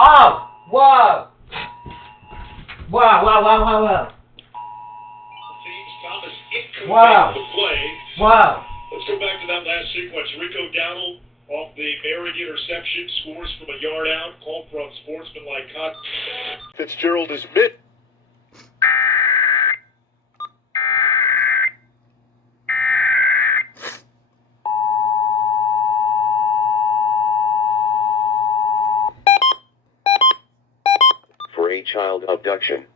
Oh! Whoa! Whoa. James Thomas incomplete Wow. the play. Whoa! Let's go back to that last sequence. Rico Dowdle off the Barrett interception, scores from a yard out, called for unsportsmanlike conduct. Fitzgerald is mid. For a child abduction.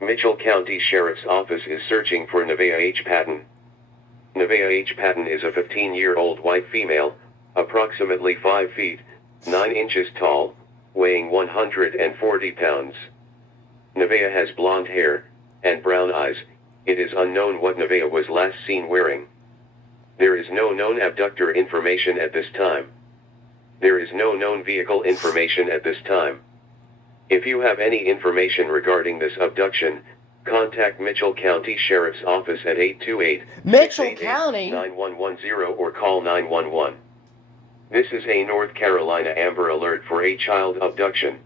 Mitchell County Sheriff's Office is searching for Nevaeh H. Patton. Nevaeh H. Patton is a 15-year-old white female, approximately 5 feet, 9 inches tall, weighing 140 pounds. Nevaeh has blonde hair and brown eyes. It is unknown what Nevaeh was last seen wearing. There is no known abductor information at this time. There is no known vehicle information at this time. If you have any information regarding this abduction, contact Mitchell County Sheriff's Office at 828 Mitchell County? 9110 or call 911. This is a North Carolina Amber Alert for a child abduction.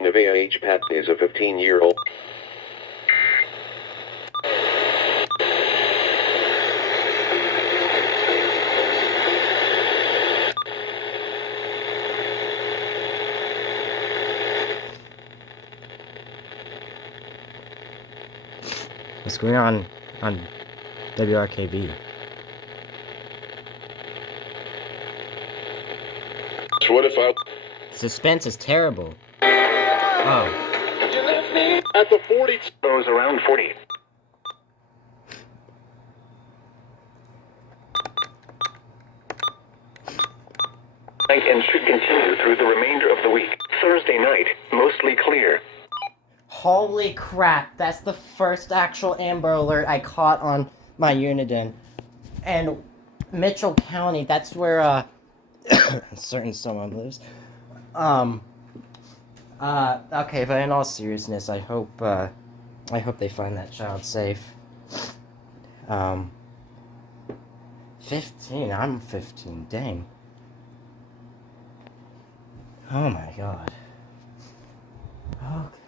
Nevaeh H. Patton is a 15-year-old. What's going on WRKV? So what if I... Suspense is terrible. Oh. At the 40... Goes around 40. And should continue through the remainder of the week. Thursday night, mostly clear. Holy crap, that's the first actual Amber Alert I caught on my Uniden. And Mitchell County, that's where, certain someone lives. Okay, but in all seriousness, I hope they find that child safe. 15, I'm 15, dang. Oh my god. Okay.